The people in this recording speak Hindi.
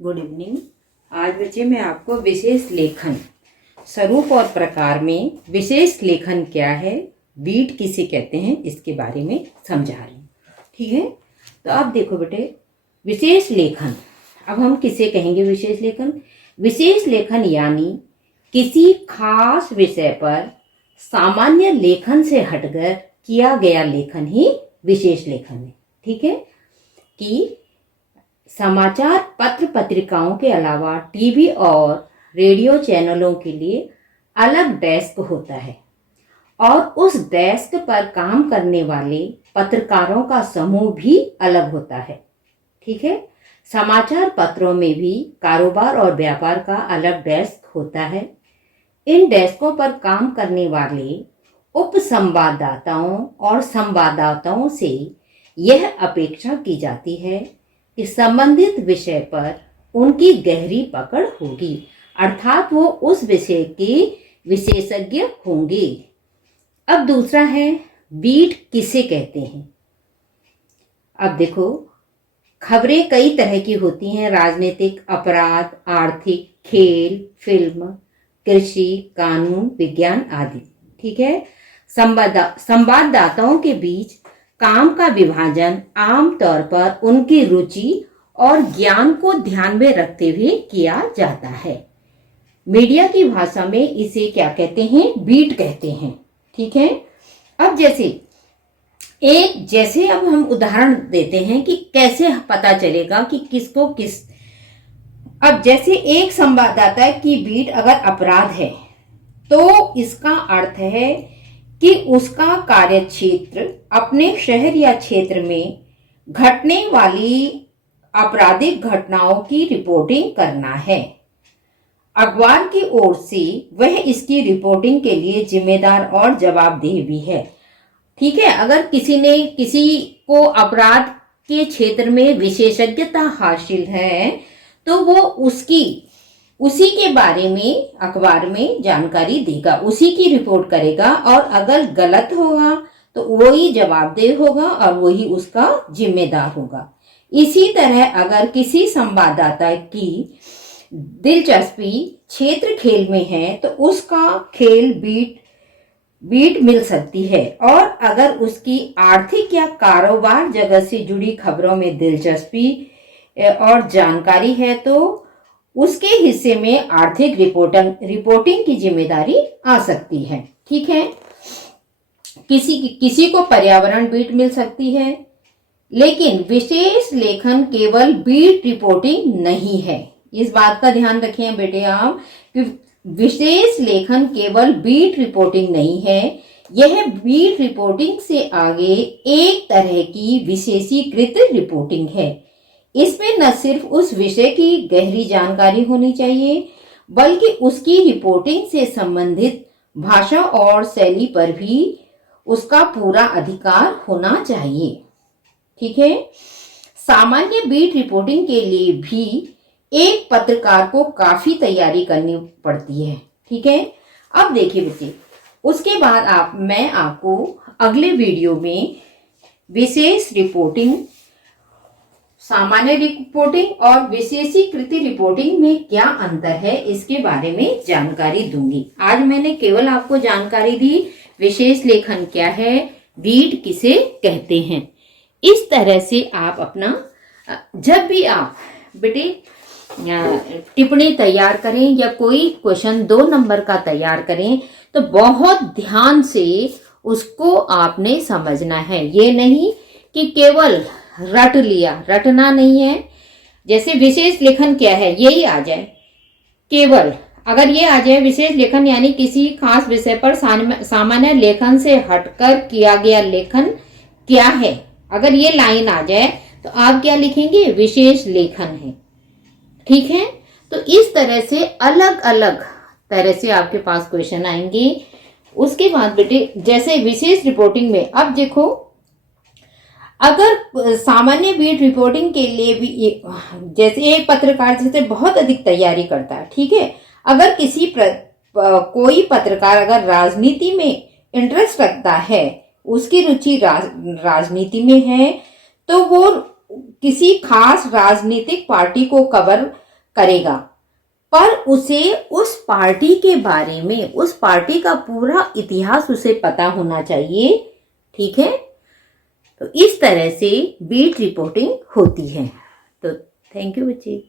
Good evening. आज बच्चे मैं आपको विशेष लेखन स्वरूप और प्रकार में विशेष लेखन क्या है, बीट किसे कहते हैं, इसके बारे में समझा रही हूँ। ठीक है, तो अब देखो बेटे, विशेष लेखन अब हम किसे कहेंगे? विशेष लेखन, विशेष लेखन यानी किसी खास विषय पर सामान्य लेखन से हटकर किया गया लेखन ही विशेष लेखन है। ठीक है, कि समाचार पत्र पत्रिकाओं के अलावा टीवी और रेडियो चैनलों के लिए अलग डेस्क होता है और उस डेस्क पर काम करने वाले पत्रकारों का समूह भी अलग होता है। ठीक है, समाचार पत्रों में भी कारोबार और व्यापार का अलग डेस्क होता है। इन डेस्कों पर काम करने वाले उप संवाददाताओं और संवाददाताओं से यह अपेक्षा की जाती है कि संबंधित विषय पर उनकी गहरी पकड़ होगी, अर्थात वो उस विषय के विशेषज्ञ होंगे। अब दूसरा है, बीट किसे कहते हैं? अब देखो, खबरें कई तरह की होती हैं, राजनीतिक, अपराध, आर्थिक, खेल, फिल्म, कृषि, कानून, विज्ञान आदि। ठीक है, संवाददाताओं के बीच काम का विभाजन आमतौर पर उनकी रुचि और ज्ञान को ध्यान में रखते हुए किया जाता है। मीडिया की भाषा में इसे क्या कहते हैं? बीट कहते हैं। ठीक है, अब जैसे अब हम उदाहरण देते हैं कि कैसे पता चलेगा कि किसको किस। अब जैसे एक संवाददाता की बीट अगर अपराध है तो इसका अर्थ है कि उसका कार्यक्षेत्र अपने शहर या क्षेत्र में घटने वाली आपराधिक घटनाओं की रिपोर्टिंग करना है। अखबार की ओर से वह इसकी रिपोर्टिंग के लिए जिम्मेदार और जवाबदेह भी है। ठीक है, अगर किसी को अपराध के क्षेत्र में विशेषज्ञता हासिल है तो वो उसी के बारे में अखबार में जानकारी देगा, उसी की रिपोर्ट करेगा, और अगर गलत होगा तो वही जवाबदेह होगा और वही उसका जिम्मेदार होगा। इसी तरह अगर किसी संवाददाता की दिलचस्पी क्षेत्र खेल में है तो उसका खेल बीट मिल सकती है, और अगर उसकी आर्थिक या कारोबार जगत से जुड़ी खबरों में दिलचस्पी और जानकारी है तो उसके हिस्से में आर्थिक रिपोर्टिंग की जिम्मेदारी आ सकती है। ठीक है, किसी को पर्यावरण बीट मिल सकती है, लेकिन विशेष लेखन केवल बीट रिपोर्टिंग नहीं है। इस बात का ध्यान रखें बेटे आप कि विशेष लेखन केवल बीट रिपोर्टिंग नहीं है, यह बीट रिपोर्टिंग से आगे एक तरह की विशेषीकृत रिपोर्टिंग है। इसमें न सिर्फ उस विषय की गहरी जानकारी होनी चाहिए बल्कि उसकी रिपोर्टिंग से संबंधित भाषा और शैली पर भी उसका पूरा अधिकार होना चाहिए। ठीक है, सामान्य बीट रिपोर्टिंग के लिए भी एक पत्रकार को काफी तैयारी करनी पड़ती है। ठीक है, अब देखिए बच्चे, उसके बाद मैं आपको अगले वीडियो में विशेष रिपोर्टिंग, सामान्य रिपोर्टिंग और विशेषीकृत रिपोर्टिंग में क्या अंतर है इसके बारे में जानकारी दूंगी। आज मैंने केवल आपको जानकारी दी विशेष लेखन क्या है, बीट किसे कहते हैं। इस तरह से आप अपना, जब भी आप बेटे टिप्पणी तैयार करें या कोई क्वेश्चन 2 नंबर का तैयार करें तो बहुत ध्यान से उसको आपने समझना है। ये नहीं कि केवल रट लिया, रटना नहीं है। जैसे विशेष लेखन क्या है, यही आ जाए, केवल अगर ये आ जाए विशेष लेखन यानी किसी खास विषय पर सामान्य लेखन से हटकर किया गया लेखन क्या है, अगर ये लाइन आ जाए तो आप क्या लिखेंगे? विशेष लेखन है। ठीक है, तो इस तरह से अलग अलग तरह से आपके पास क्वेश्चन आएंगे। उसके बाद बेटे, जैसे विशेष रिपोर्टिंग में अब देखो, अगर सामान्य बीट रिपोर्टिंग के लिए भी जैसे एक पत्रकार जैसे बहुत अधिक तैयारी करता है। ठीक है, अगर कोई पत्रकार अगर राजनीति में इंटरेस्ट रखता है, उसकी रुचि राजनीति में है, तो वो किसी खास राजनीतिक पार्टी को कवर करेगा, पर उसे उस पार्टी के बारे में, उस पार्टी का पूरा इतिहास उसे पता होना चाहिए। ठीक है, तो इस तरह से बीट रिपोर्टिंग होती है। तो थैंक यू बच्चे।